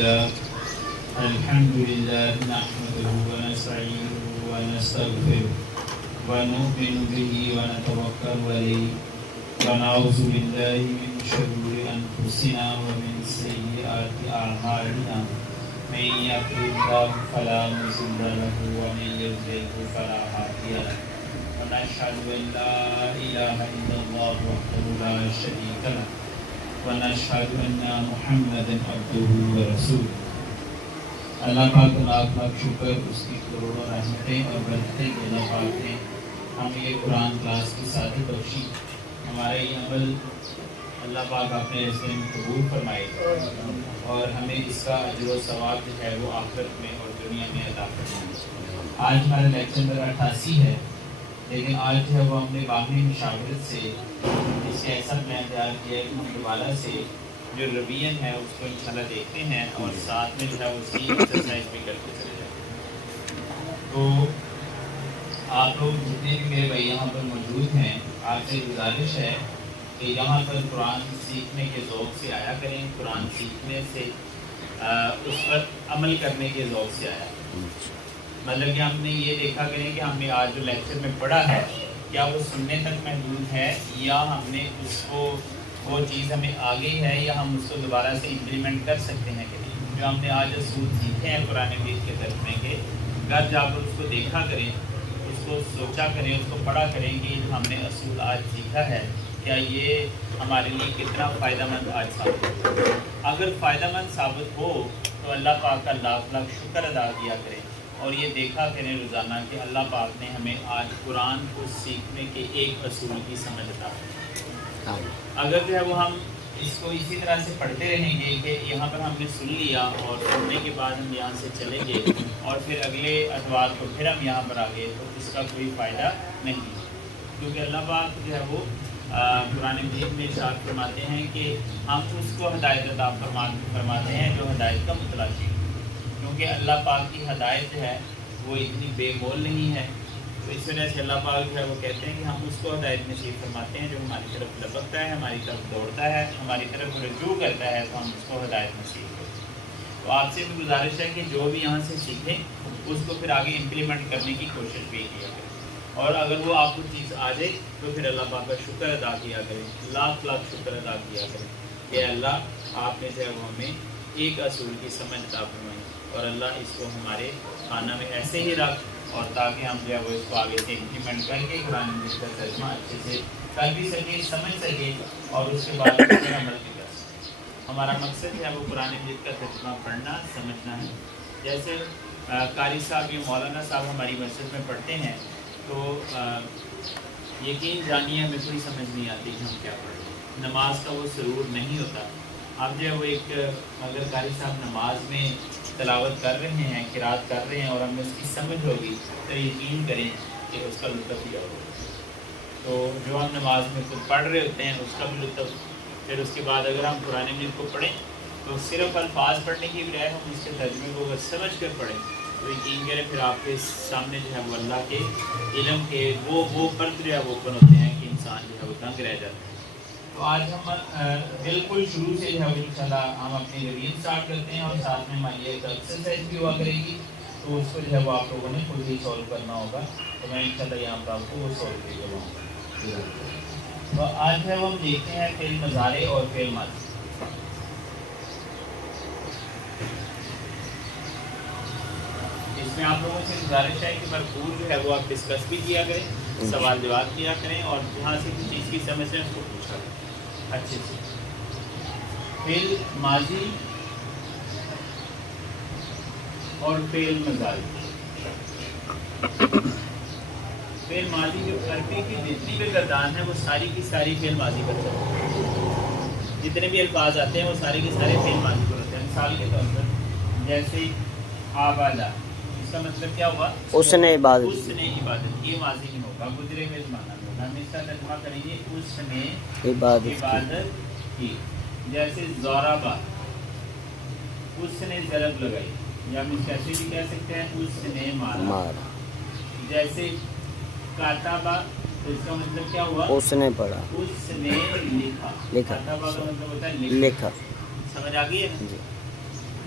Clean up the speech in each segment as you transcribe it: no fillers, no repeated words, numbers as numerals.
لله الحمد لله نحمده ونستعينه ونستغفره ونؤمن به ونتوكل عليه ونعوذ بالله من شرور أنفسنا ومن سيئات أعمالنا من يهده الله فلا مضل له ومن يضلل فلا هادي له ونشهد أن لا إله إلا الله وحده لا شريك له ونشهد أن محمدا عبده ورسوله. اللہ پاک کا لاکھ لاکھ شکر، اس کی کروڑوں رحمتیں اور برکتیں کہ اللہ پاک نے ہمیں یہ قرآن کلاس کی سعادت بخشی. ہمارا یہ عمل اللہ پاک اپنے رستے میں قبول فرمائے اور ہمیں اس کا اجر و ثواب جو ہے وہ آخرت میں اور دنیا میں عطا فرمائے. آج ہمارا لیکچر نمبر 88 ہے، لیکن آج جو ہے وہ ہم نے باہمی مشاورت سے اس کا ایسا پلان تیار کیا ہے کہ ہم دوبارہ سے جو رویہ ہے اس کو انشاءاللہ دیکھتے ہیں اور ساتھ میں جو ہے اس کی ایکسرسائز بھی کرتے چلے جائیں. تو آپ لوگ جتنے بھی میرے بھائی یہاں پر موجود ہیں، آپ سے گزارش ہے کہ یہاں پر قرآن سیکھنے کے ذوق سے آیا کریں، قرآن سیکھنے سے اس پر عمل کرنے کے ذوق سے آیا. مطلب کہ ہم نے یہ دیکھا کریں کہ ہم نے آج جو لیکچر میں پڑھا ہے کیا وہ سننے تک محدود ہے یا ہم نے اس کو وہ چیز ہمیں آگے ہے یا ہم اس کو دوبارہ سے امپلیمنٹ کر سکتے ہیں کہ نہیں. جو ہم نے آج اصول سیکھے ہیں قرآن مجید کے ترجمے کے، گھر جا کر اس کو دیکھا کریں، اس کو سوچا کریں، اس کو پڑھا کریں کہ ہم نے اصول آج سیکھا ہے کیا یہ ہمارے لیے کتنا فائدہ مند آج ثابت ہو. اگر فائدہ مند ثابت ہو تو اللہ پاک کا لاکھ لاکھ شکر ادا کیا کریں اور یہ دیکھا کریں روزانہ کہ اللہ پاک نے ہمیں آج قرآن کو سیکھنے کے ایک اصول کی سمجھ عطا کی. اگر جو ہے وہ ہم اس کو اسی طرح سے پڑھتے رہیں گے کہ یہاں پر ہم نے سن لیا اور سننے کے بعد ہم یہاں سے چلیں گے اور پھر اگلے اتوار کو پھر ہم یہاں پر آ گئے تو اس کا کوئی فائدہ نہیں، کیونکہ اللہ پاک جو ہے وہ قرآن مجید میں ارشاد فرماتے ہیں کہ ہم اس کو ہدایت عطا فرماتے ہیں جو ہدایت کا متلاشی ہے. کیونکہ اللہ پاک کی ہدایت جو ہے وہ اتنی بے مول نہیں ہے، تو اس وجہ سے اللہ پاک جو ہے وہ کہتے ہیں کہ ہم اس کو ہدایت نصیب فرماتے ہیں جو ہماری طرف لپکتا ہے، ہماری طرف دوڑتا ہے، ہماری طرف رجوع کرتا ہے تو ہم اس کو ہدایت نصیب کرتے ہیں. تو آپ سے بھی گزارش ہے کہ جو بھی یہاں سے سیکھیں اس کو پھر آگے امپلیمنٹ کرنے کی کوشش بھی کیا کریں اور اگر وہ آپ کو چیز آ جائے تو پھر اللہ پاک کا شکر ادا کیا کریں، لاکھ لاکھ شکر ادا کیا کریں کہ اللہ آپ نے جو ہے وہ ہمیں ایک اصول کی سمجھ عطا فرمائی اور اللہ اس کو ہمارے خانہ میں ایسے ہی رکھ اور تاکہ ہم جو ہے وہ اس کو آگے سے امپلیمنٹ کر کے قرآن مجید کا ترجمہ اچھے سے کر بھی سکیں، سمجھ سکیں اور اس کے بعد عمل بھی کر سکیں. ہمارا مقصد ہے وہ قرآن مجید کا ترجمہ پڑھنا سمجھنا ہے. جیسے قاری صاحب یا مولانا صاحب ہماری مسجد میں پڑھتے ہیں تو یقین جانیے ہمیں کوئی سمجھ نہیں آتی کہ ہم کیا پڑھ رہے ہیں، نماز کا وہ سرور نہیں ہوتا. اب جو ہے وہ ایک اگر قاری صاحب نماز میں تلاوت کر رہے ہیں، قرات کر رہے ہیں اور ہمیں اس کی سمجھ ہوگی تو یقین کریں کہ اس کا لطف لیا ہوگا. تو جو ہم نماز میں خود پڑھ رہے ہوتے ہیں اس کا بھی لطف. پھر اس کے بعد اگر ہم قرآن مجید کو پڑھیں تو صرف الفاظ پڑھنے کی بجائے ہم اس کے ترجمے کو اگر سمجھ کر پڑھیں تو یقین کریں پھر آپ کے سامنے جو ہے وہ اللہ کے علم کے وہ پرد جو ہے وہ اوپن ہوتے ہیں کہ انسان جو ہے وہ دنگ رہ جاتا ہے. تو آج ہم بالکل شروع سے جو ہے انشاءاللہ ہم اپنی روٹین اسٹارٹ کرتے ہیں اور ساتھ میں ہماری ایک ایکسرسائز بھی ہوا کرے گی تو اس کو جو ہے وہ آپ لوگوں نے خود ہی سولو کرنا ہوگا. تو میں انشاءاللہ یہاں پر آپ کو وہ سولو بھی کرواؤں گا. تو آج جو ہے وہ ہم دیکھتے ہیں فعل مضارع اور فعل ماضی. اس میں آپ لوگوں سے گزارش ہے کہ بھرپور جو ہے وہ آپ ڈسکس بھی کیا کریں، سوال جواب کیا کریں اور جہاں سے کسی چیز کی سمجھ ہے اس کو پوچھا کریں اچھے سے. فعل ماضی اور فعل مضارع. فعل ماضی جو عربی کی جتنی بھی گردان ہے وہ ساری کی ساری فعل ماضی پر چلتے ہیں. جتنے بھی الفاظ آتے ہیں وہ سارے کے سارے فعل ماضی پر ہوتے ہیں. مثال کے طور پر جیسے آبادہ، اس کا مطلب کیا ہوا؟ اس نے عبادت یہ ماضی نہیں ہوگا، گزرے ہوئے زمانہ ہوگا. ہم اس کا ترجمہ کریں گے اس نے عبادت کی. جیسے ضربہ، اس نے ضرب لگائی یا ہم اس کیسے بھی کہہ سکتے ہیں اس نے مارا. جیسے کاتبہ، تو اس کا مطلب کیا ہوا؟ اس نے پڑھا، اس نے لکھا. کاتبہ کا مطلب ہوتا ہے لکھا. سمجھ آ گئی ہے نا؟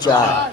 4।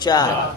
4।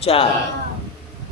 4।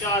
4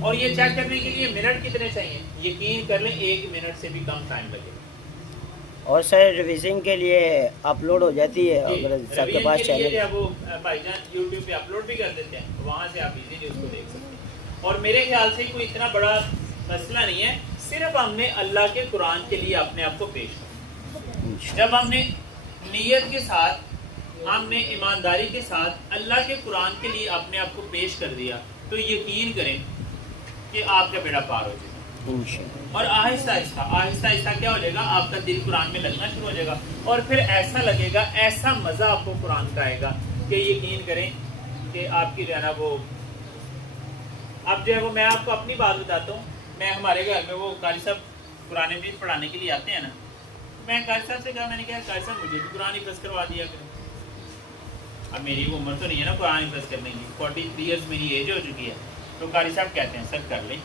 اور یہ چیک کرنے کے لیے منٹ کتنے چاہیے؟ یقین کر لیں 1 منٹ سے بھی کم ٹائم لگے گا. اور سر ریویژن کے لیے اپلوڈ ہو جاتی ہے اگر سب کے پاس چینل وہ بھائی جان یوٹیوب پہ اپلوڈ بھی کر دیتے ہیں, وہاں سے آپ ایزیلی اس کو دیکھ سکتے ہیں. اور میرے خیال سے کوئی اتنا بڑا مسئلہ نہیں ہے, صرف ہم نے اللہ کے قرآن کے لیے اپنے آپ کو پیش کرنا. جب ہم نے نیت کے ساتھ, ہم نے ایمانداری کے ساتھ اللہ کے قرآن کے لیے اپنے آپ کو پیش کر دیا تو یقین کریں کہ آپ کا بیڑا پار ہو جائے گا. اور آہستہ آہستہ کیا ہو جائے گا, آپ کا دل قرآن میں لگنا شروع ہو جائے گا. اور پھر ایسا لگے گا, ایسا مزہ آپ کو قرآن کا آئے گا کہ یقین کریں کہ آپ کی جو ہے نا وہ, اب جو ہے وہ, میں آپ کو اپنی بات بتاتا ہوں. میں ہمارے گھر میں وہ قاری صاحب قرآن مجید پڑھانے کے لیے آتے ہیں نا, میں قاری صاحب سے کہا, میں نے کہا قاری صاحب مجھے بھی قرآن حفظ کروا دیا کریں. اب میری عمر تو نہیں ہے نا قرآن حفظ کرنے کی, 43 ایئرس میری ایج ہو چکی ہے. تو قاری صاحب کہتے ہیں سر کر لیں.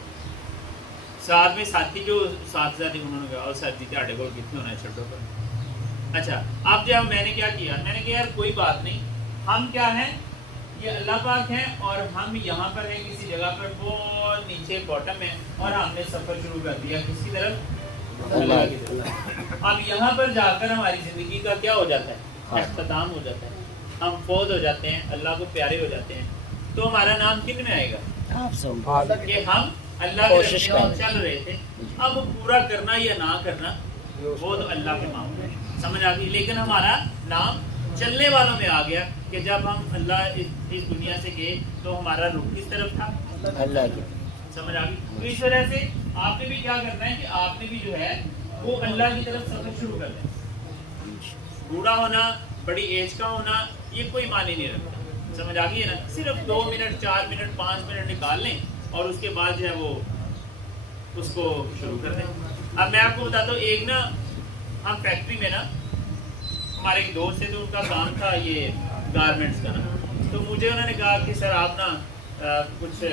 ساتھ میں ساتھی جو ساتھ ساتھ انہوں نے کہا اور ساتھی تھے کو کتنے ہونا ہے چھٹوں پر. اچھا اب جب میں نے کیا کیا, میں نے کہا یار کوئی بات نہیں, ہم کیا ہیں, یہ اللہ پاک ہیں اور ہم یہاں پر ہیں کسی جگہ پر بہت نیچے باٹم ہے, اور ہم نے سفر شروع کر دیا کس کی طرف, اللہ کی طرف. اب یہاں پر جا کر ہماری زندگی کا کیا ہو جاتا ہے, اختتام ہو جاتا ہے, ہم فوت ہو جاتے ہیں, اللہ کو پیارے ہو جاتے ہیں. تو ہمارا نام کن میں آئے گا کہ ہم اللہ کے راستے میں چل رہے تھے. اب پورا کرنا یا نہ کرنا وہ تو اللہ کے معاملے ہے, سمجھ آ گئی. لیکن ہمارا نام چلنے والوں میں آ گیا کہ جب ہم اللہ اس دنیا سے گئے تو ہمارا رخ کس طرف تھا, اللہ کی. سمجھ آ گئی. تو اس وجہ سے آپ نے بھی کیا کرنا ہے کہ آپ نے بھی جو ہے وہ اللہ کی طرف سفر شروع کر دیں. بوڑھا ہونا, بڑی ایج کا ہونا, یہ کوئی معنی نہیں رکھتا. سمجھ آ گئی ہے نا. صرف 2 منٹ 4 منٹ 5 منٹ نکال لیں اور اس کے بعد جو ہے وہ اس کو شروع کر دیں. اب میں آپ کو بتاتا ہوں, ایک نا ہم فیکٹری میں نا, ہمارے ایک دوست تھے تو ان کا کام تھا یہ گارمنٹس کا نا. تو مجھے انہوں نے کہا کہ سر آپ نا کچھ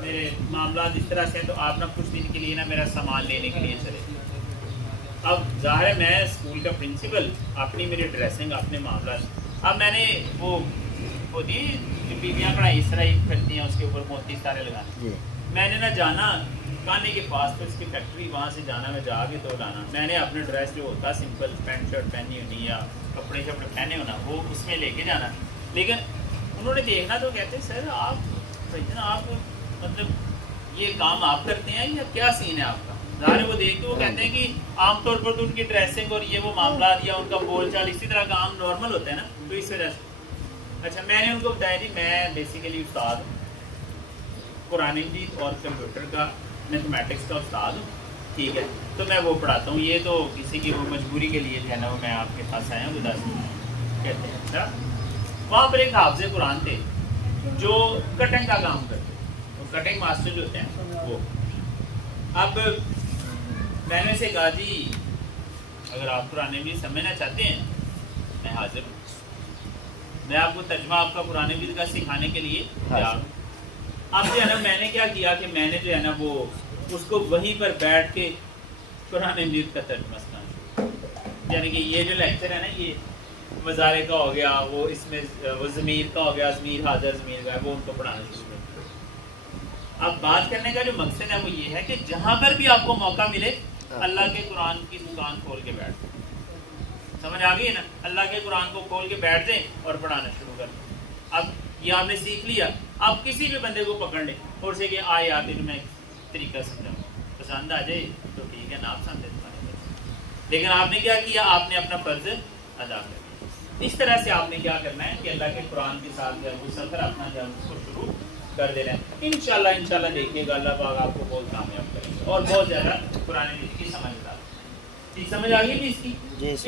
میرے معاملات اس طرح سے ہیں تو آپ نا کچھ دن کے لیے نا میرا سامان لینے کے لیے چلے. اب ظاہر ہے میں اسکول کا پرنسپل, اپنی میری ڈریسنگ اپنے معاملات. اب میں نے وہ ہوتی ہے بیویاں کڑھائی اس طرح ہی کرتی ہیں, اس کے اوپر موتی ستارے لگانے. میں نے نا جانا کانے کے پاس تو اس کی فیکٹری, وہاں سے جانا, میں جا کے تو لانا. میں نے اپنے ڈریس جو ہوتا سمپل پینٹ شرٹ پہنی ہونی یا کپڑے شپڑے پہنے ہونا وہ اس میں لے کے جانا. لیکن انہوں نے دیکھنا تو کہتے ہیں سر آپ آپ مطلب یہ کام آپ کرتے ہیں یا کیا سین ہے آپ کا. ظاہر وہ دیکھ کے وہ کہتے ہیں کہ عام طور پر تو ان کی ڈریسنگ اور یہ وہ معاملات یا ان کا بول چال اسی طرح کا عام نارمل ہوتا ہے نا, تو اس وجہ سے. اچھا میں نے ان کو بتایا جی میں بیسیکلی استاد ہوں, قرآن مجید اور کمپیوٹر کا میتھمیٹکس کا استاد ہوں, ٹھیک ہے, تو میں وہ پڑھاتا ہوں. یہ تو کسی کی وہ مجبوری کے لیے جو ہے نا وہ میں آپ کے پاس آیا ہوں بتا کہتے ہیں. اچھا وہاں پر ایک حافظ قرآن تھے جو کٹنگ کا کام کرتے, وہ کٹنگ ماسٹر جو ہوتے ہیں وہ. اب میں نے اسے کہا جی اگر آپ قرآن مجید سمجھنا چاہتے ہیں میں حاضر ہوں, میں آپ کو ترجمہ آپ کا قرآن مجید کا سکھانے کے لیے تیار ہوں. اب جو ہے نا میں نے کیا کیا کہ میں نے جو ہے نا وہ اس کو وہیں پر بیٹھ کے قرآن مجید کا ترجمہ سکھانا, یعنی کہ یہ جو لیکچر ہے نا یہ مزارے کا ہو گیا, وہ اس میں وہ ضمیر کا ہو گیا, ضمیر حاضر ضمیر کا ہے, وہ ان کو پڑھانا شروع کر. اب بات کرنے کا جو مقصد ہے وہ یہ ہے کہ جہاں پر بھی آپ کو موقع ملے اللہ کے قرآن کی دکان کھول کے بیٹھ دیں. سمجھ آ گئی ہے نا, اللہ کے قرآن کو کھول کے بیٹھ دیں اور پڑھانا شروع کر دیں. اب یہ آپ نے سیکھ لیا, آپ کسی بھی بندے کو پکڑ لیں اور اسے کہ آئے یار تین میں طریقہ سمجھاؤں, پسند آ جائے تو ٹھیک ہے, نہ پسند ہے تمہارے پاس. لیکن آپ نے کیا کیا, آپ نے اپنا فرض ادا کر دیا. اس طرح سے آپ نے کیا کرنا ہے کہ اللہ کے قرآن کے ساتھ جو وہ سفر اپنا جو اس کو شروع کر دینا ہے. انشاءاللہ دیکھیے گا اللہ پاک آپ کو بہت کامیاب کریں گے اور بہت زیادہ قرآن مجید کی سمجھدار. ٹھیک سمجھ آ گئی تھی اس کی.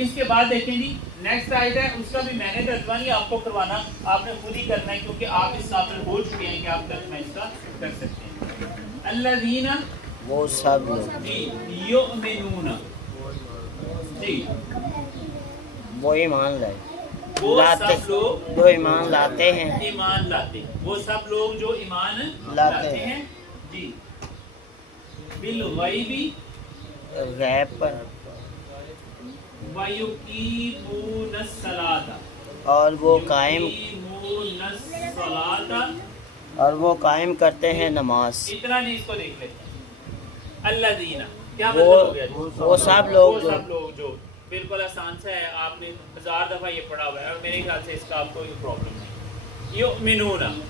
اس کے بعد دیکھیں جی نیکسٹ آیت ہے, اس کا بھی میں نے ترجمہ نہیں آپ کو کروانا, آپ نے خود ہی کرنا ہے کیونکہ آپ اس قابل ہو چکے ہیں کہ آپ ترجمہ اس کا کر سکتے ہیں. الذین وہ سب لوگ یؤمنون, جی وہ ایمان لائے, وہ سب لوگ جو ایمان لاتے ہیں, ایمان لاتے ہیں, وہ سب لوگ جو ایمان لاتے ہیں. جی بالغیب غیب پر, وَيُقِيمُونَ الصَّلَاةَ اور وہ قائم يُقِيمُونَ الصَّلَاةَ اور وہ قائم کرتے ہیں نماز. اتنا نہیں اس کو دیکھ لیتے ہیں. اللہ دینا کیا مطلب ہو گیا؟ وہ سب لوگ جو بالکل آسان سا ہے، آپ نے 1000 دفعہ یہ پڑھا ہوا ہے اور میرے خیال سے اس کا آپ کو کوئی پرابلم نہیں. یؤمنون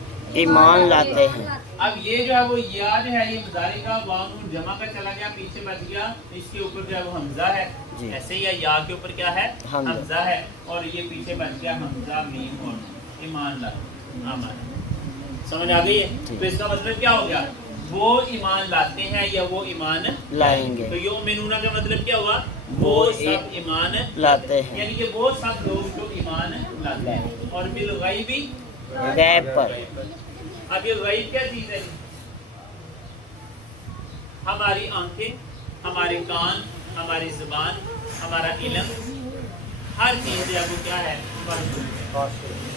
ایمان لاتے ہیں. اب یہ جو ہے وہ یاد ہے، یہ مضارع کا واو جمع کا چلا گیا، پیچھے بچ گیا، اس کے اوپر جو ہے وہ حمزہ ہے. ایسے ہی یا کے اوپر کیا ہے؟ حمزہ ہے، اور یہ پیچھے بچ گیا حمزہ میم اور ایمان لا. سمجھ آ گئی ہے؟ تو اس کا مطلب کیا ہو گیا؟ وہ ایمان لاتے ہیں یا وہ ایمان لائیں گے. تو یؤمنون کا مطلب کیا ہوا؟ وہ سب ایمان لاتے ہیں، یعنی کہ وہ سب لوگ جو ایمان لاتے ہیں. اور بالغیبی غیب پر. اب یہ غیب کیا چیز ہے؟ ہماری آنکھیں، ہمارے کان، ہماری زبان، ہمارا علم، ہر چیز جو ہے وہ کیا ہے؟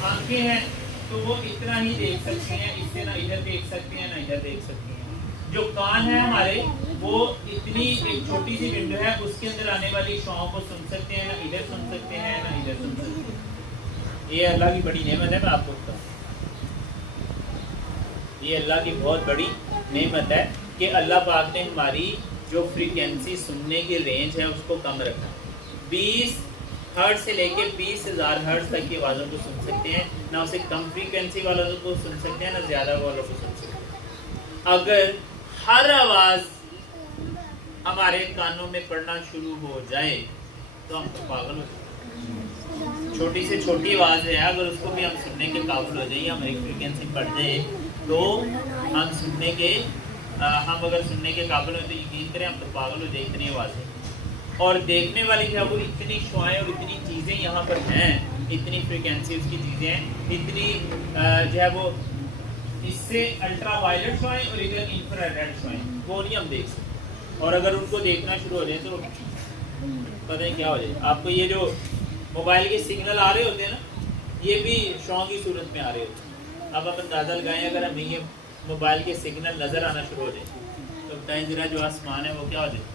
آنکھیں ہیں تو وہ اتنا ہی دیکھ سکتے ہیں، اس سے نہ ادھر دیکھ سکتے ہیں نہ ادھر دیکھ سکتے ہیں. جو کان ہے ہمارے، وہ اتنی ایک چھوٹی سی ونڈو ہے، اس کے اندر آنے والی شعاؤں کو سن سکتے ہیں، نہ ادھر سن سکتے ہیں نہ ادھر سن سکتے ہیں. یہ اللہ کی بڑی نعمت ہے. میں آپ کو بتاؤں، یہ اللہ کی بہت بڑی نعمت ہے کہ اللہ پاک نے ہماری جو فریکوینسی سننے کی رینج ہے اس کو کم رکھا. 20 ہرٹز سے لے کے 20,000 ہرٹز تک کی آوازوں کو سن سکتے ہیں. نہ اسے کم فریکوینسی والوں کو سن سکتے ہیں نہ زیادہ والوں کو سن سکتے ہیں. اگر ہر آواز ہمارے کانوں میں پڑنا شروع ہو جائے تو ہم تو پاگل ہو جائیں. چھوٹی سے چھوٹی آواز ہے، اگر اس کو بھی ہم سننے کے قابل ہو جائیں، ہماری فریکوینسی بڑھ جائے تو ہم سننے کے ہم اگر سننے کے قابل ہو تو یقین کریں ہم تو پاگل ہو جائیں. اتنی آوازیں اور دیکھنے والی جو ہے وہ اتنی شعائیں اور اتنی چیزیں یہاں پر ہیں، اتنی فریکوینسی اس کی چیزیں ہیں، اتنی جو ہے وہ اس سے الٹرا وائلٹ شعائیں اور ادھر انفرا ریڈ شعائیں، وہ نہیں ہم دیکھ سکتے. اور اگر ان کو دیکھنا شروع ہو جائے تو پتہ نہیں کیا ہو جائے. آپ کو یہ جو موبائل کے سگنل آ رہے ہوتے ہیں نا، یہ بھی شعاؤں کی صورت میں آ رہے ہوتے ہیں. اب آپ اندازہ لگائیں اگر ہمیں یہ موبائل کے سگنل نظر آنا شروع ہو جائے تو بتائیں ذرا جو آسمان ہے وہ کیا ہو جائے؟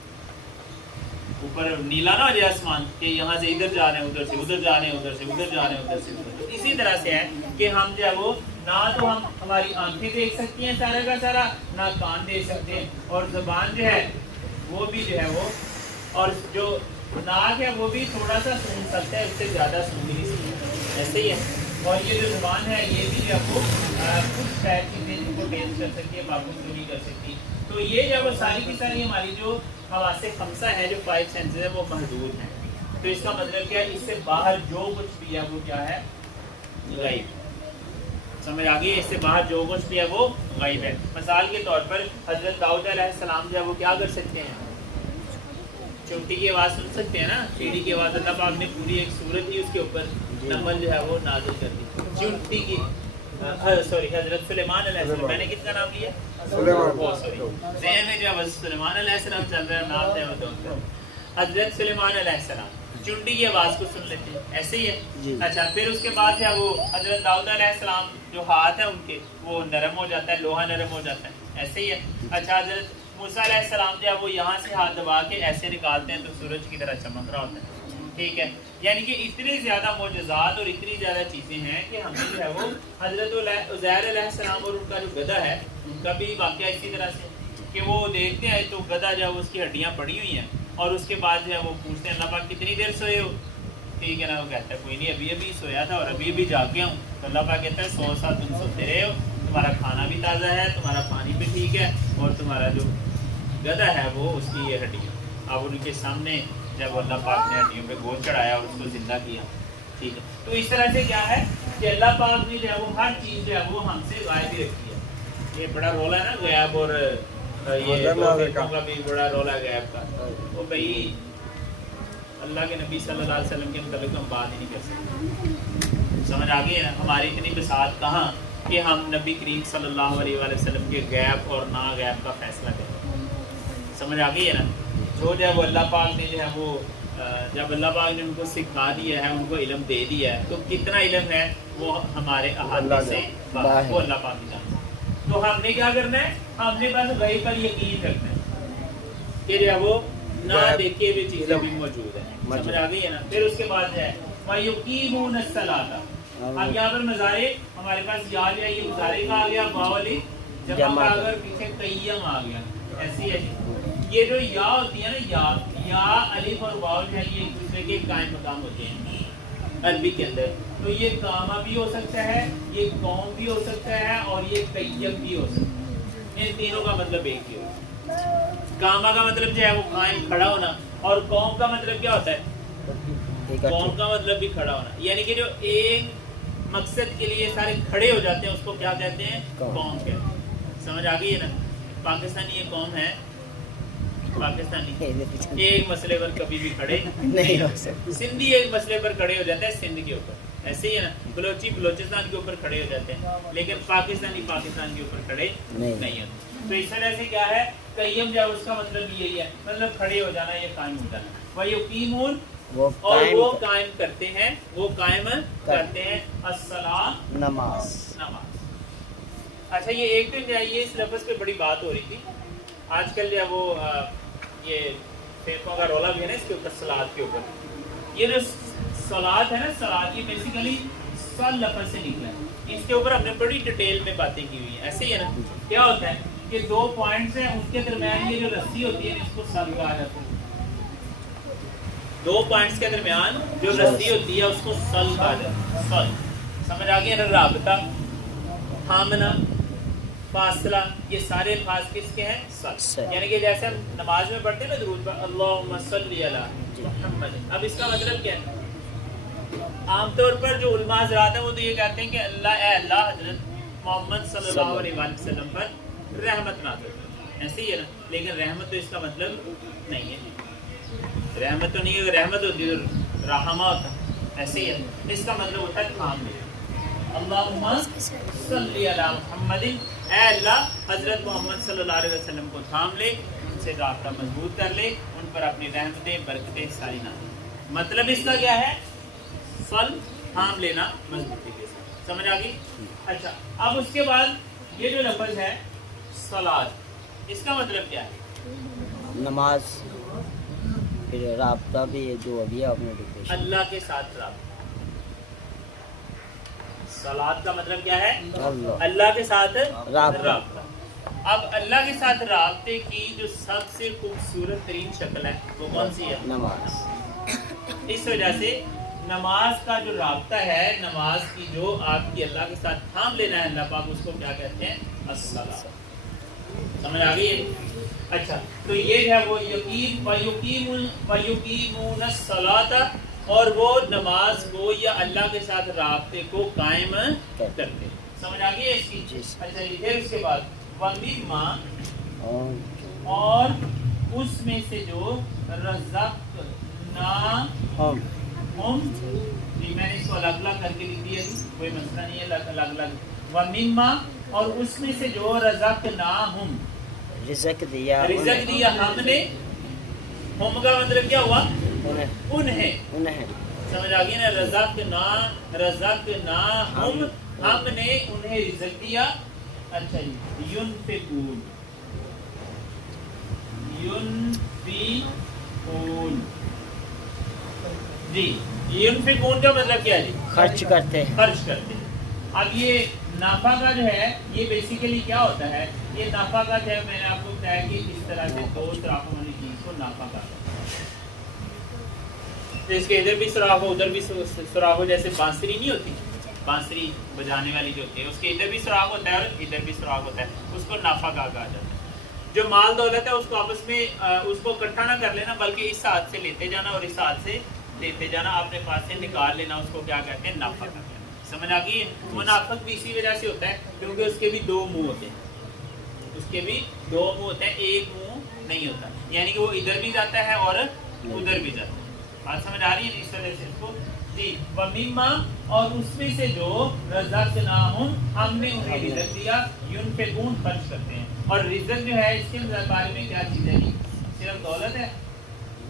اوپر نیلا نہ ہو جائے آسمان کہ یہاں سے ادھر جا رہے ہیں، ادھر سے ادھر جا رہے ہیں، ادھر سے ادھر جا رہے ہیں، ادھر سے ادھر. تو اسی طرح سے ہے کہ ہم جو ہے وہ نہ تو ہم ہماری آنکھیں دیکھ سکتی ہیں سارا کا سارا، نہ کان دیکھ سکتے ہیں، اور زبان جو ہے وہ بھی جو ہے وہ، اور جو ناک ہے وہ بھی تھوڑا سا سن سکتا ہے، اس سے زیادہ سن بھی نہیں سکتا. ایسے ہی ہے. اور یہ جو زبان ہے یہ بھی جو ہے وہ کچھ شاید چیزیں جن کو ٹیسٹ کر سکتی ہے، باقی کو نہیں کر سکتی. تو یہ جو ہے وہ ساری کی ساری ہماری جو حواس خمسہ ہے، جو 5 سینسز ہیں وہ محدود ہیں. تو اس کا مطلب کیا ہے؟ اس سے باہر جو کچھ بھی ہے وہ کیا ہے؟ غیب. سمجھ آ گئی؟ اس سے باہر جو کچھ بھی ہے وہ غیب ہے. مثال کے طور پر حضرت داؤد علیہ السلام جو ہے وہ کیا کر سکتے ہیں؟ چونٹی کی آواز سن سکتے ہیں نا. چیڑی کی آواز اللہ پاک نے پوری ایک سورت ہی اس کے اوپر نمل جو ہے وہ نازل کر دی. چونٹی کی سوری حضرت سلیمان علیہ السلام، میں نے کس کا نام لیا؟ ذہن میں جو ہے سلیمان علیہ السلام چل رہا ہے، نام ہے وہ. حضرت سلیمان علیہ السلام چونٹی کی آواز کو سن لیتے ہیں. ایسے ہی ہے. اچھا پھر اس کے بعد ہے وہ حضرت داؤد علیہ السلام جو ہاتھ ہے ان کے وہ نرم ہو جاتا ہے، لوہا نرم ہو جاتا ہے. ایسے ہی ہے. اچھا حضرت موسیٰ علیہ السلام جو ہے وہ یہاں سے ہاتھ دبا کے ایسے نکالتے ہیں تو سورج کی طرح چمک رہا ہوتا ہے. ٹھیک ہے. یعنی کہ اتنی زیادہ معجزات اور اتنی زیادہ چیزیں ہیں کہ ہمیں جو ہے وہ حضرت عزیر علیہ السلام اور ان کا جو گدھا ہے ان کا بھی واقعہ اسی طرح سے کہ وہ دیکھتے ہیں تو گدھا جو ہے اس کی ہڈیاں پڑی ہوئی ہیں، اور اس کے بعد جو ہے وہ پوچھتے ہیں اللہ پاک کتنی دیر سوئے ہو؟ ٹھیک ہے نا. وہ کہتا ہے کوئی نہیں، ابھی ابھی سویا تھا اور ابھی ابھی جاگ گیا ہوں. تو اللہ پاک کہتا ہے 100 سال تم سوتے رہے ہو، تمہارا کھانا بھی تازہ ہے، تمہارا پانی بھی ٹھیک ہے، اور تمہارا جو گدھا ہے وہ اس کی یہ ہڈیاں. اب ان کے سامنے جب اللہ پاک نے ہڈیوں پہ گوشت چڑھایا اور اس کو زندہ کیا. ٹھیک ہے. تو اس طرح سے کیا ہے کہ اللہ پاک نے جو ہے وہ ہر چیز جو ہے وہ ہم سے غائب ہی رکھی ہے. یہ بڑا رول ہے نا غیب، اور یہ کا بھی بڑا رول ہے غیب کا. وہ بھائی اللہ کے نبی صلی اللہ علیہ وسلم کے متعلق ہم بات ہی نہیں کر سکتے. سمجھ آ گئی ہے نا. ہماری اتنی بساط کہاں کہ ہم نبی کریم صلی اللہ علیہ وسلم کے غیب اور نا غیب کا فیصلہ کریں. سمجھ آ گئی ہے نا. جو ہے وہ اللہ پاک نے جو ہے وہ جب اللہ پاک نے ان کو سکھا دیا ہے، ان کو علم دے دیا ہے، تو کتنا علم ہے وہ ہمارے احاطے سے باہر، وہ اللہ پاک نے جانتا. تو ہم نے کیا کرنا ہے؟ ہم نے بس غیب پر یقین رکھنا ہے کہ جو ہے وہ نہ دیکھے ہوئے چیزیں بھی موجود ہیں. سمجھ آ گئی ہے نا. پھر اس کے بعد ہے وَيُقِيمُونَ الصَّلَاةَ، اب یہاں پر مظاہر ہمارے پاس یا ہے، یہ مظاہر کا آ گیا، باولی جمع کا اگر پیچھے قیم آ گیا، ایسی ہے جی۔ یہ جو یا ہوتی ہے نا، یا الف اور واو جو ہے یہ ایک دوسرے کے قائم مقام ہوتے ہیں عربی کے اندر، تو یہ کاما بھی ہو سکتا ہے، یہ قوم بھی ہو سکتا ہے، اور یہ قیم بھی ہو سکتا ہے۔ ان تینوں کا مطلب ایک ہی ہوتا ہے۔ کاما کا مطلب جو ہے وہ قائم کھڑا ہونا، اور قوم کا مطلب کیا ہوتا ہے؟ قوم کا مطلب بھی کھڑا ہونا، یعنی کہ جو ایک مقصد کے لیے سارے کھڑے ہو جاتے ہیں اس کو کیا کہتے ہیں؟ قوم کہتے ہیں۔ سمجھ آ گئی ہے نا؟ پاکستانی یہ قوم ہے، پاکستانی ایک مسئلے پر کبھی بھی کھڑے نہیں ہو سکتے۔ سندھی ایک مسئلے پر کھڑے ہو جاتے ہیں سندھ کے اوپر، ایسے ہی ہے نا، بلوچی بلوچستان کے اوپر کھڑے ہو جاتے ہیں، لیکن پاکستانی پاکستان کے اوپر کھڑے نہیں ہوتے۔ تو اس وجہ سے کیا ہے، قیم جو ہے اس کا مطلب یہی ہے، مطلب کھڑے ہو جانا، یہ قائم ہو جانا۔ وَيُقِيمُونَ اور وہ قائم کرتے ہیں، وہ قائم کرتے ہیں الصلاۃ نماز۔ اچھا یہ ایک دن جو ہے یہ اس لفظ پہ بڑی بات ہو رہی تھی، آج کل جو ہے وہ یہ فرقوں کا رولا بھی ہے نا اس کے اوپر، صلاۃ کے اوپر۔ یہ جو صلاۃ ہے نا، صلاۃ یہ بیسیکلی صل لفظ سے نکلا ہے، اس کے اوپر ہم نے بڑی ڈیٹیل میں باتیں کی ہوئی ہیں، ایسے ہی ہے نا۔ کیا ہوتا ہے کہ دو پوائنٹس ہیں، اس کے درمیان یہ جو رسی ہوتی ہے اس کو صل کہا جاتا ہے۔ دو پوائنٹس کے درمیان جو رسی ہوتی ہے اس کو صل کہا جاتا ہے۔ صل سمجھ آ گئی ہے نا، رابطہ، تھامنا، فاصلہ، یہ سارے الفاظ کس کے ہیں؟ صل۔ یعنی کہ جیسے ہم نماز میں پڑھتے ہیں نا درود پر، اللہم صلی علی محمد، اب اس کا مطلب کیا ہے؟ عام طور پر جو علماء حضرات ہیں وہ تو یہ کہتے ہیں کہ اللہ اے اللہ حضرت محمد صلی اللہ علیہ وسلم پر رحمت نازل کر، ایسے ہی ہے نا، لیکن رحمت تو اس کا مطلب نہیں ہے، رحمت تو نہیں ہے، رحمت ہوتی ہے رحمہ ہوتا، ایسے ہی ہے، اس کا مطلب ہوتا ہے تھام لے، اللہم صلی علی محمد، اے اللہ حضرت محمد صلی اللہ علیہ وسلم کو تھام لے، ان سے رابطہ مضبوط کر لے، ان پر اپنی رحمتیں برکتیں ساری نازل۔ مطلب اس کا کیا ہے؟ صل، تھام لینا مضبوطی کے ساتھ، سمجھ آ گئی؟ اچھا اب اس کے بعد یہ جو لفظ ہے صلاۃ، اس کا مطلب کیا ہے؟ نماز، پھر رابطہ بھی ہے جو ابھی آپ نے ڈسکشن، اللہ کے ساتھ رابطہ۔ صلاۃ کا مطلب کیا ہے؟ اللہ کے ساتھ رابطہ۔ اب اللہ کے ساتھ رابطے کی جو سب سے خوبصورت ترین شکل ہے وہ کون سی ہے؟ نماز۔ اس وجہ سے نماز کا جو رابطہ ہے، نماز کی جو آپ کی اللہ کے ساتھ تھام لینا ہے اللہ پاک، اس کو کیا کہتے ہیں؟ الصلاۃ۔ سمجھ آ گئی ہے؟ اچھا تو یہ جو ہے وہ وَيُقِيمُونَ الصَّلَاةَ، اور وہ نماز کو یا اللہ کے ساتھ رابطے کو قائم کرتے ہیں۔ سمجھ آ گئی ہے اس کی؟ اچھا پھر اس کے بعد وَمِمَّا، اور اس میں سے جو رزقنا ہم، میں نے اس کو الگ الگ کر کے لکھ دیا، کوئی مسئلہ نہیں ہے، الگ الگ۔ وَمِمَّا، اور اس میں سے جو رزقناہم، رزق دیا ہم نے، ہم کا مطلب کیا ہوا؟ انہیں۔ سمجھ آ گئی نا، رزقناہم، ہم نے انہیں رزق دیا۔ اچھا جی، ينفقون جی، ينفقون کا مطلب کیا ہے جی؟ خرچ کرتے ہیں، خرچ کرتے ہیں۔ اب یہ نافع کا جو ہے یہ بیسیکلی کیا ہوتا ہے؟ یہ نافع کا جو ہے میں نے آپ کو بتایا کہ اس طرح سے دو سوراخوں والی چیز کو نافع کا، تو اس کے ادھر بھی سوراخ ہو ادھر بھی سوراخ ہو، جیسے بانسری نہیں ہوتی، بانسری بجانے والی جو ہوتی ہے اس کے ادھر بھی سوراخ ہوتا ہے اور ادھر بھی سوراخ ہوتا ہے، اس کو نافع کا کہا جاتا ہے۔ جو مال دولت ہے اس کو آپس میں اس کو اکٹھا نہ کر لینا، بلکہ اس ہاتھ سے لیتے جانا اور اس ہاتھ سے دیتے جانا، اپنے پاس سے نکال لینا، اس کو کیا کہتے ہیں؟ نافع کا۔ سمجھ آ گئی؟ منافق بھی اسی وجہ سے ہوتا ہے کیونکہ اس کے بھی دو منہ ہوتے ہیں، اس کے بھی دو منہ ہوتے ہیں، ایک منہ نہیں ہوتا، یعنی کہ وہ ادھر بھی جاتا ہے اور ادھر بھی جاتا ہے۔ بات سمجھ آ رہی ہے اس وجہ سے اس کو جی۔ وَمِمَّا، اور اس میں سے جو رزقناہم، ہم نے انہیں رزق دیا، ينفقون، خرچ کرتے ہیں۔ اور رزق جو ہے اس کے بارے میں کیا چیز ہے؟ صرف دولت ہے؟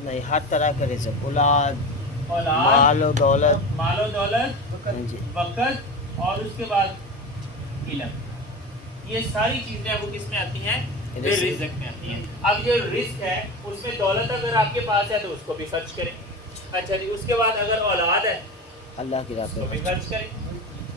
نہیں، ہر طرح کا رزق، اولاد، مال و دولت، وقت، اور اس کے بعد علم، یہ ساری چیزیں وہ کس میں آتی ہیں؟ رزق میں آتی ہیں۔ اب جو رزق ہے اس میں دولت اگر آپ کے پاس ہے تو اس کو بھی خرچ کریں، اچھا جی، اس کے بعد اگر اولاد ہے اللہ کی راہ اس کو بھی خرچ کریں،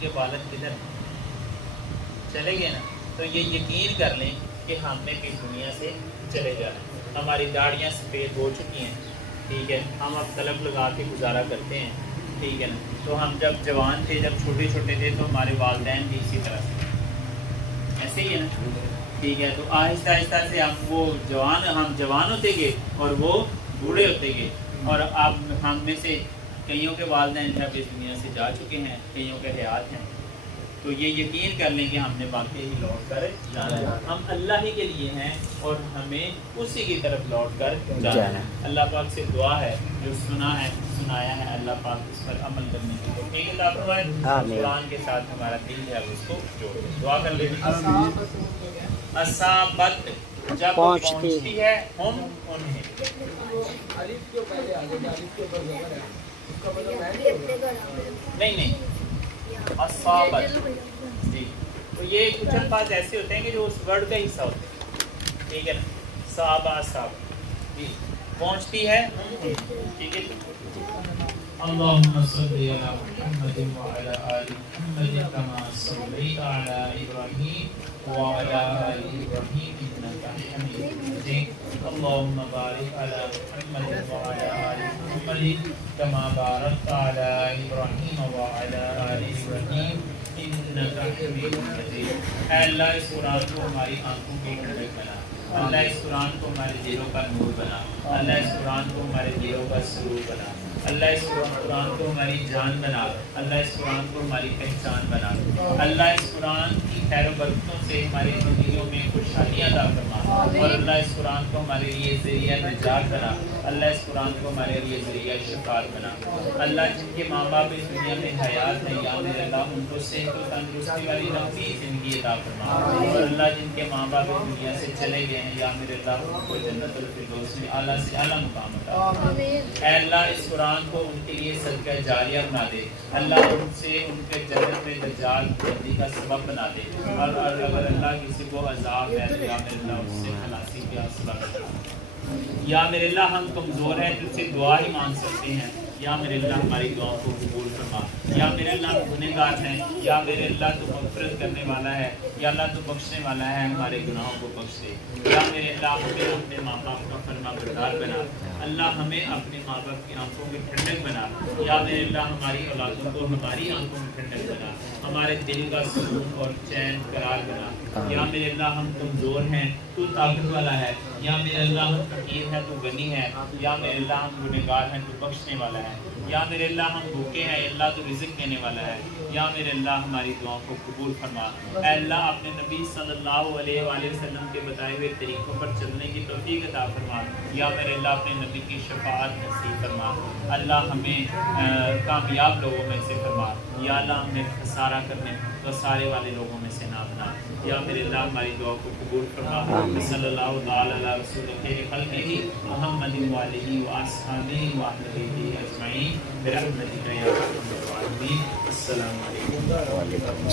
کے والد کدھر چلے گئے نا، تو یہ یقین کر لیں کہ ہم نے بھی دنیا سے چلے جانا. ہماری داڑیاں سفید ہو چکی ہیں، ٹھیک ہے، ہم اب طلب لگا کے گزارا کرتے ہیں، ٹھیک ہے نا. تو ہم جب جوان تھے، جب چھوٹے چھوٹے تھے، تو ہمارے والدین بھی اسی طرح سے ایسے ہی ہے نا، ٹھیک ہے. تو آہستہ آہستہ سے ہم جوان ہوتے گئے اور وہ بوڑھے ہوتے گئے، اور اب ہم میں سے کئیوں کے والدین جو ہے اس دنیا سے جا چکے ہیں، کئیوں کے حیات ہیں. تو یہ یقین کر لیں کہ ہم نے واقعی ہی لوٹ کر جانا ہے. ہم اللہ ہی کے لیے ہیں اور ہمیں اسی کی طرف لوٹ کر جانا ہے. اللہ پاک سے دعا ہے، جو سنایا ہے اللہ پاک اس پر عمل کرنے کی توفیق عطا فرمائے. قرآن کے ساتھ ہمارا دل ہے اس کو جوڑ دے. دعا کر لیں. اصابت جب پہنچتی ہے ہم انہیں، نہیں اصابت، جی. تو یہ کچھ الفاظ ایسے ہوتے ہیں کہ جو اس ورڈ کا حصہ ہوتے ہیں، ٹھیک ہے نا. صابہ جی پہنچتی ہے، ٹھیک ہے. اللهم صل على محمد وعلى آل محمد كما صليت على إبراهيم وعلى آل إبراهيم إنك حميد مجيد. اللهم بارك على محمد وعلى آل محمد كما باركت على إبراهيم وعلى آل إبراهيم إنك حميد مجيد. اے اللہ اس قرآن کو ہماری آنکھوں کی ٹھنڈک بنا، اللہ اس قرآن کو ہمارے دلوں کا نور بنا، اللہ اس قرآن کو ہمارے دلوں کا سرور بنا، اللہ اس قرآن کو ہماری جان بنا، اللہ اس قرآن کو ہماری پہچان بنا. اللہ اس قرآن کی خیر و برکتوں سے ہماری زندگیوں میں خوشحالیاں عطا فرما، اور اللہ اس قرآن کو ہمارے لیے ذریعہ نجات بنا، اللہ اس قرآن کو ہمارے لیے ذریعہ شفاعت بنا. اللہ جن کے ماں باپ اس دنیا میں حیات ہیں، یا میرے اللہ ان کو صحت و تندرستی والی لمبی زندگی عطا فرما، اور اللہ جن کے ماں باپ اس دنیا سے چلے گئے ہیں، یا میرے اللہ ان کو جنت الفردوس میں اعلیٰ سے اعلیٰ مقام عطا فرما. اے اللہ اس قرآن کو ان کے لیے صدقہ جاریہ بنا دے، اللہ ان کے جنت میں دجال بندی کا سبب بنا دے، اور اگر اللہ کسی کو عذاب ہے تو یا میرے اللہ اس سے خلاصی کا سبب بنا دے. یا میرے اللہ ہم کمزور ہیں، تجھ سے دعا ہی مانگ سکتے ہیں، یا میرے اللہ ہماری دعاؤں کو قبول فرما. یا میرے اللہ گنہگار ہیں، یا میرے اللہ تو مغفرت کرنے والا ہے، یا اللہ تو بخشنے والا ہے، ہمارے گناہوں کو بخش دے. یا میرے اللہ ہمیں اپنے ماں باپ کا فرما بردار بنا، اللہ ہمیں اپنے ماں باپ کی آنکھوں میں ٹھنڈک بنا. یا میرے اللہ ہماری اولادوں کو ہماری آنکھوں میں ٹھنڈک بنا، ہمارے دل کا سکون اور چین قرار بنا. یا میرے اللہ ہم کمزور ہیں، تو طاقت والا ہے. یا میرے اللہ ہم فقیر ہیں، تو غنی ہے. یا میرے اللہ ہم گنہگار ہیں، تو بخشنے والا ہے. یا میرے اللہ ہم بھوکے ہیں، اللہ تو رزق دینے والا ہے. یا میرے اللہ ہماری دعاؤں کو قبول فرما. اے اللہ اپنے نبی صلی اللہ علیہ وآلہ وسلم کے بتائے ہوئے طریقوں پر چلنے کی توفیق عطا فرما. یا میرے اللہ اپنے نبی کی شفاعت نصیب فرما. اللہ ہمیں کامیاب لوگوں میں سے فرما. یا اللہ ہمیں خسارہ کرنے خسارے والے لوگوں میں سے نہ بنا. یا میرے اللہ ہماری دعا کو قبول فرما. صلی اللہ تعالی علی رسول خیر خلقہ محمد وآلہ وآصحابہ وأهلہ اجمعین برحمتک یا ارحم الراحمین. السلام علیکم.